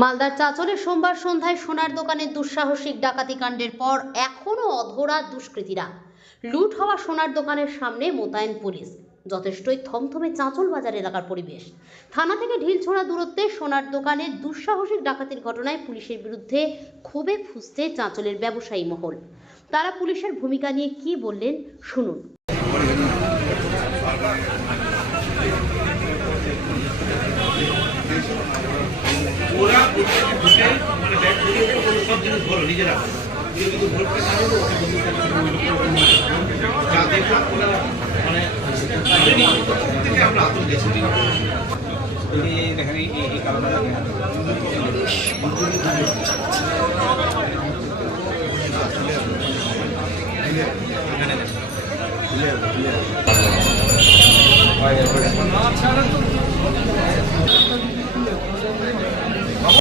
মালদার চাঁচলে সোমবার সন্ধ্যায় সোনার দোকানের দুঃসাহসিক ডাকাতি কাণ্ডের পর এখনও অধরা দুষ্কৃতীরা। লুট হওয়া সোনার দোকানের সামনে মোতায়েন পুলিশ। যথেষ্টই থমথমে চাঁচল বাজার এলাকার পরিবেশ। থানা থেকে ঢিলছোড়া দূরত্বে সোনার দোকানে দুঃসাহসিক ডাকাতির ঘটনায় পুলিশের বিরুদ্ধে ক্ষোভে ফুঁসছে চাঁচলের ব্যবসায়ী মহল। তারা পুলিশের ভূমিকা নিয়ে কি বললেন শুনুন। ওরা ঢুকে মানে ব্যাগ ঢুকে সব জিনিস বলো নিজেরা কিন্তু ভোটকে না হলো যা দেখলাম ওরা মানে থেকে আমরা আতঙ্ক গেছি দেখেন এই কারণে